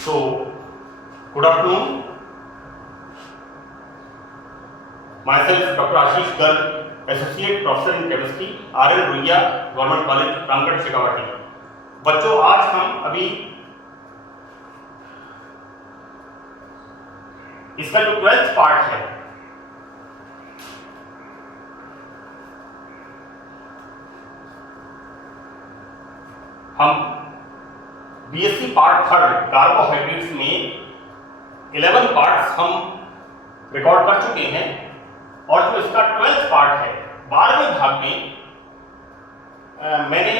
So, good afternoon. Myself, Dr. Ashish Garg, Associate Professor in Chemistry, RL Ruia, government college, Ramgarh, Shekhawati. बच्चों, आज हम अभी इसका जो 12th पार्ट है, हम बीएससी पार्ट 3 कार्बोहाइड्रेट्स में 11 पार्ट्स हम रिकॉर्ड कर चुके हैं और जो इसका 12th पार्ट है 12वें भाग में मैंने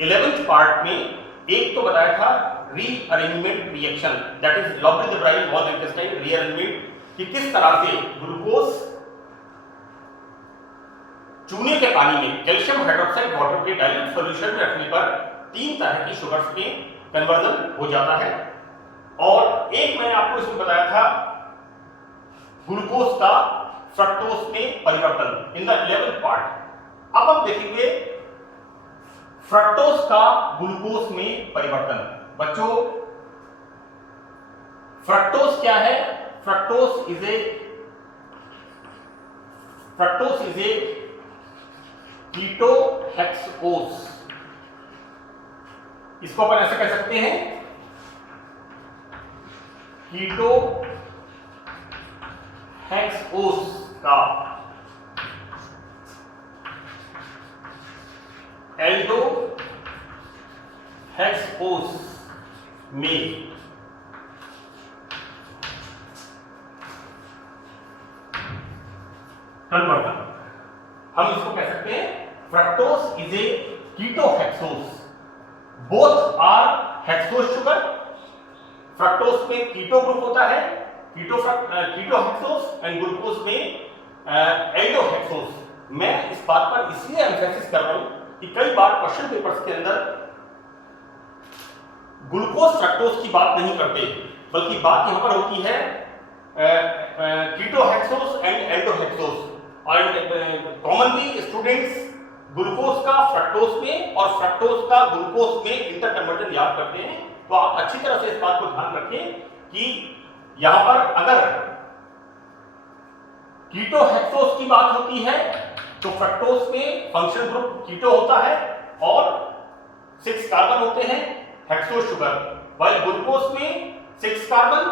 11th पार्ट में एक तो बताया था rearrangement reaction, that is Lobry van Ekenstein rearrangement, कि किस तरह से ग्लूकोज चूने के पानी में कैल्शियम हाइड्रोक्साइड वाटर के डाइल्यूट सॉल्यूशन में रखने पर 3 तरह की शुगर्स में कन्वर्जन हो जाता है। और एक मैंने आपको इसमें बताया था ग्लूकोज का फ्रक्टोज में परिवर्तन इन द 11th पार्ट। अब हम देखेंगे फ्रक्टोज का ग्लूकोज में परिवर्तन। बच्चों, फ्रक्टोज क्या है? Fructose is a ketohexose. इसको अपन ऐसे कह सकते हैं कीटोहेक्सोज का एल्डोहेक्सोज में कन्वर्जन। हम इसको कह सकते हैं fructose is a ketohexose. Both are hexose sugar. Fructose में कीटो ग्रुप होता है, कीटोहेक्सोज, एंड ग्लूकोज में एल्डोहेक्सोज। मैं इस बात पर इसलिए एम्फेसिस कर रहा हूं कि कई बार क्वेश्चन पेपर्स के अंदर ग्लूकोज फ्रक्टोज की बात नहीं करते, बल्कि बात यहां पर होती है कीटोहेक्सोज एंड एल्डोहेक्सोज। और कॉमनली स्टूडेंट्स ग्लूकोज का फ्रक्टोज में और फ्रक्टोज का ग्लूकोज में इंटरकन्वर्जन याद करते हैं। तो आप अच्छी तरह से इस बात को ध्यान रखें कि यहां पर अगर कीटोहेक्सोज की बात होती है तो फ्रक्टोज में फंक्शनल ग्रुप कीटो होता है और 6 कार्बन होते हैं, हेक्सोज शुगर। वाइल ग्लूकोज में 6 कार्बन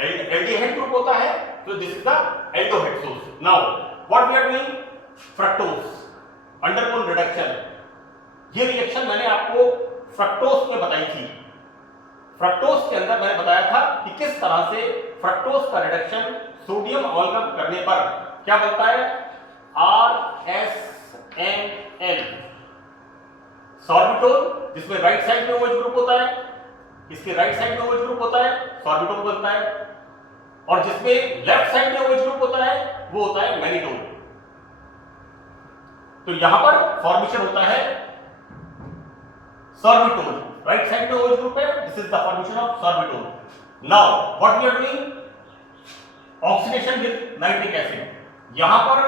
एल्डिहाइड ग्रुप होता है, तो this is the aldohexose. Now what we are doing? Fructose undergone reduction. ये रिएक्शन मैंने आपको फ्रक्टोज में बताई थी। फ्रक्टोज के अंदर मैंने बताया था कि किस तरह से फ्रक्टोज का रिडक्शन सोडियम अमलगम करने पर क्या बनता है? RSNL सॉर्बिटोल, जिसमें राइट साइड में OH ग्रुप होता है, इसके राइट साइड में OH ग्रुप होता है, सॉर्बिटोल बनता है। और जिसमें लेफ्ट साइड में OH ग्रुप होता है वो होता है मैनिटोल। तो यहां पर फॉर्मेशन होता है सॉर्बिटोल, राइट साइड में OH ग्रुप है, this is the formation of sorbitol. Now what we are doing? Oxidation with nitric acid. यहां पर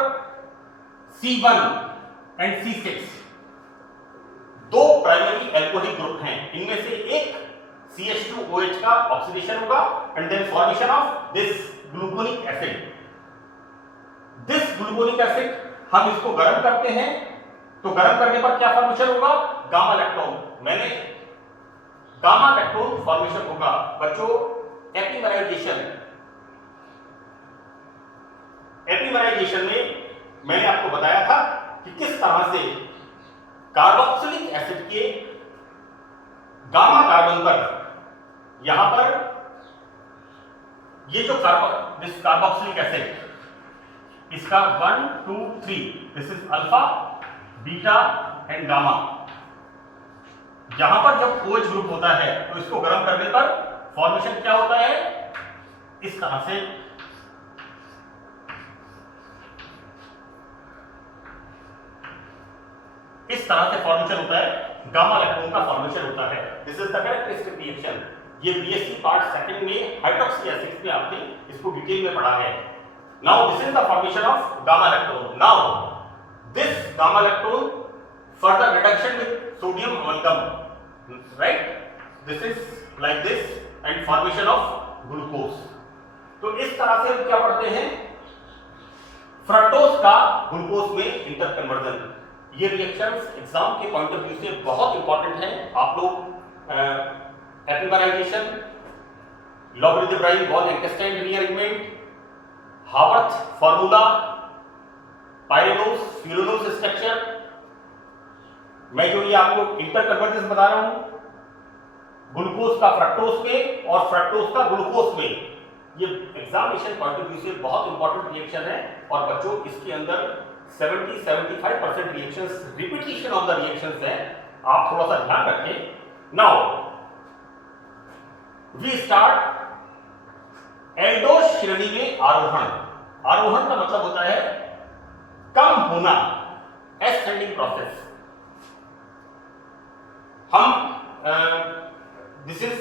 C1 एंड C6 दो प्राइमरी एल्कोहलिक ग्रुप हैं। इनमें से एक CH2OH का ऑक्सीडेशन होगा and then formation of this gluconic acid. This gluconic acid हम इसको गर्म करते हैं, तो गर्म करने पर क्या फॉर्मेशन होगा? Gamma lactone. मैंने गामा लैक्टोन फॉर्मेशन होगा। बच्चों, एपिमराइजेशन में मैंने आपको बताया था कि किस तरह से कार्बोक्सिलिक एसिड के गामा कार्बन पर यहां पर ये जो दिस कार्बोक्सिलिक एसिड, इसका 1 2 3, this is alpha, beta and gamma. यहां पर जब OH ग्रुप होता है तो इसको गर्म करने पर फॉर्मेशन क्या होता है? इस तरह से फॉर्मेशन होता है, गामा लैक्टोन का फॉर्मेशन होता है। This is the characteristic reaction. ये बीएससी पार्ट 2 में हाइड्रोक्सी एसिड में आपने इसको डिटेल में पढ़ा है। Now this is the formation of gamma lactone. Now this gamma lactone further reduction with sodium amalgam, right? This is like this and formation of glucose. तो इस तरह से हम क्या पढ़ते हैं, फ्रक्टोज का ग्लूकोज में इंटर कन्वर्जन। ये रिएक्शंस एग्जाम के पॉइंट ऑफ व्यू से बहुत इंपॉर्टेंट है। आप लोग एपिमराइजेशन, लॉगरिथम राइज वॉल लैंकेस्टाइन rearrangement, Haworth formula, pyranose furanose structure, मैं जो ये आपको इंटर कन्वर्जेंस बता रहा हूं ग्लूकोज का फ्रक्टोज में और फ्रक्टोज का ग्लूकोज में, ये एग्जामिनेशन पॉइंट ऑफ व्यू से बहुत इंपॉर्टेंट रिएक्शन है। और बच्चों इसके अंदर 70-75% reactions repetition of the reactions है, आप थोड़ा सा ध्यान रखें। नाउ वी स्टार्ट एल्डोज श्रेणी में आरोहण। आरोहण का मतलब होता है कम होना, एसेंडिंग प्रोसेस। हम this is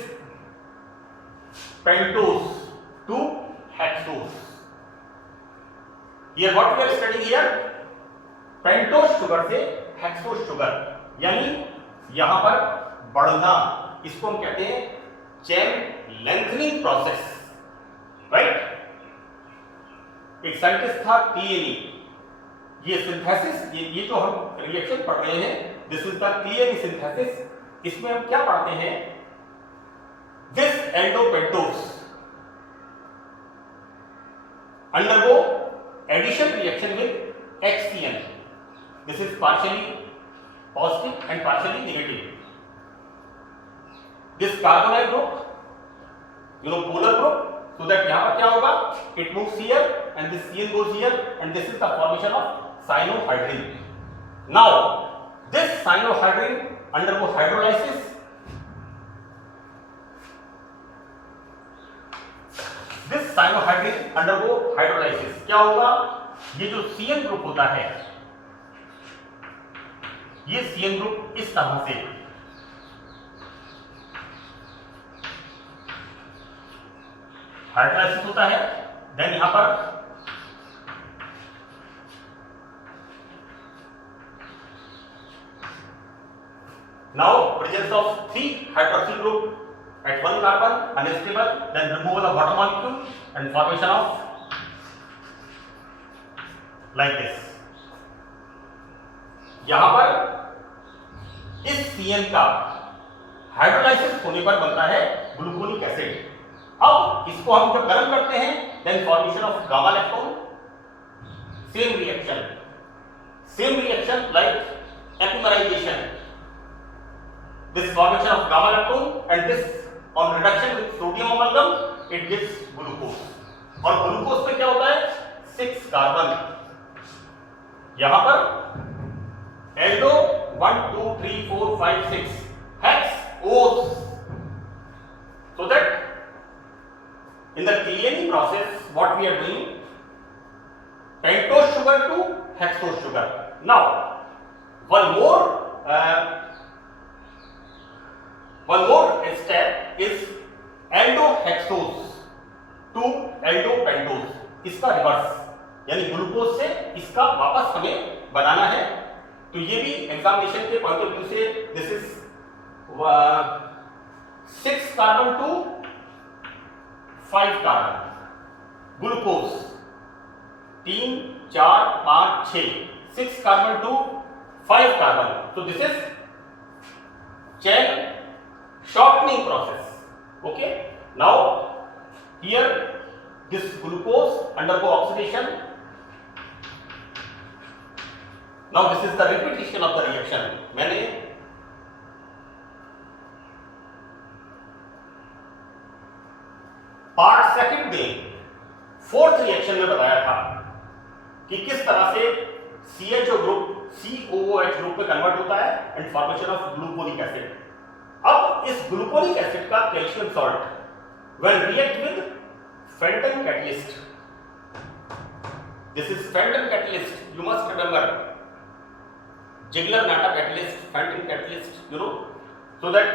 pentose to hexose. Here what we are studying here, pentose sugar से हेक्सोज शुगर, यानी यहां पर बढ़ना, इसको हम कहते हैं चेन लेंथनिंग प्रोसेस, राइट। एक साइंटिस्ट था टीएनई, ये सिंथेसिस, ये जो हम रिएक्शन पढ़ रहे हैं दिस इज द टीएनई सिंथेसिस। इसमें हम क्या पढ़ते हैं, this एंडोपेंटोज undergo addition reaction with HCl. This is partially positive and partially negative. This carbonyl group, polar group, so that यहाँ पर क्या होगा, it moves here and this CN goes here and this is the formation of cyanohydrin. Now this cyanohydrin undergo hydrolysis. This cyanohydrin undergo hydrolysis. क्या होगा, ये जो CN group होता है, ये CN ग्रुप इस तरह से हाइड्रोलाइसिस होता है। देन यहां पर now presence of 3 hydroxyl group at one carbon unstable, then removal of water molecule and formation of like this. यहां पर इस CN का हाइड्रोलाइसिस होने पर बनता है ग्लूकोनिक एसिड। अब इसको हम जब गर्म करते हैं then formation of gamma lactone, same reaction like epimerisation, this formation of gamma lactone and this on reduction with sodium amalgam it gives glucose। और ग्लूकोज में क्या होता है, 6 कार्बन, यहां पर एल्डो 1 2 3 4 5 6 हेक्स ओस, so that in the TNE process what we are doing, pentose sugar to hexose sugar. Now one more step is aldohexose to aldopentose, इसका reverse, यानी ग्लूकोज से इसका वापस हमें बनाना है। तो ये भी एग्जामिनेशन के पॉइंट ऑफ व्यू से this is 6 carbon to 5 carbon, glucose 3 4 5 6, 6 carbon to 5 carbon. तो this is chain shortening process. Okay, now here this glucose undergo oxidation. Now this is the repetition of the reaction. मैंने part second में 4th reaction में बताया था कि किस तरह से CHO ग्रुप COOH ग्रुप में कन्वर्ट होता है and formation of gluconic acid. अब इस ग्लूकोनिक एसिड का calcium salt when react with Fenton catalyst, this is Fenton catalyst, you must remember Ziegler-Natta catalyst, Fenton catalyst, so that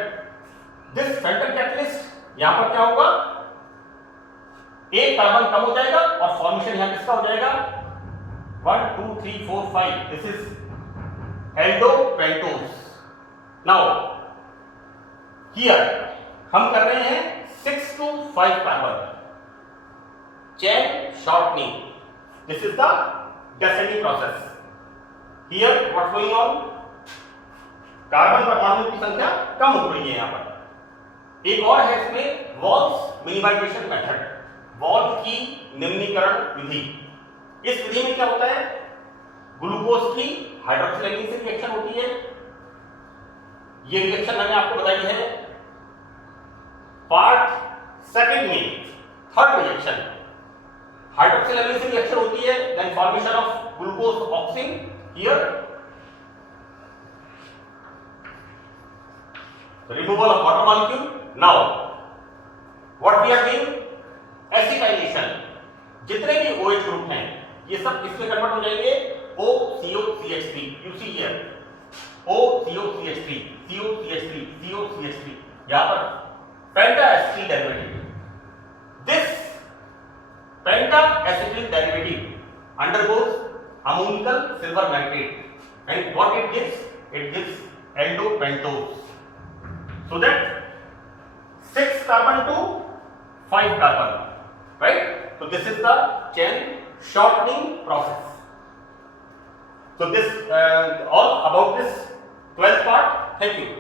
this Fenton catalyst यहां पर क्या होगा, एक कार्बन कम हो जाएगा और फॉर्मेशन यहां किसका हो जाएगा 1 2 3 4 5, this is aldopentose। Now here हम कर रहे हैं 6 to 5 carbon chain shortening. This is the descending process. Here what's going on? Carbon परमाणु की संख्या कम हो रही है यहां पर. एक और है इसमें वॉल्स मिनिमाइजेशन मेथड, वॉल्व की निम्नीकरण विधि. इस विधि में क्या होता है, ग्लूकोज की हाइड्रोक्सिलेमिन से रिएक्शन होती है. ये रिएक्शन मैंने आपको बताई है पार्ट सेकंड में. थर्ड रिएक्शन हाइड्रोक्सिलेमिन से रिएक्शन होती है, then formation of glucose oxime here, removal of water molecule. Now what we are doing, acetylation. जितने भी OH ग्रुप हैं ये सब इसमें कन्वर्ट हो जाएंगे OCOCH3. You see here OCOCH3, COCH3, COCH3. यहां पर pentaacetyl derivative. This penta-acetyl derivative undergoes ammonical silver nitrate and what it gives? It gives aldopentose. So that 6 carbon to 5 carbon, right? So this is the chain shortening process. So this all about this 12th part. Thank you.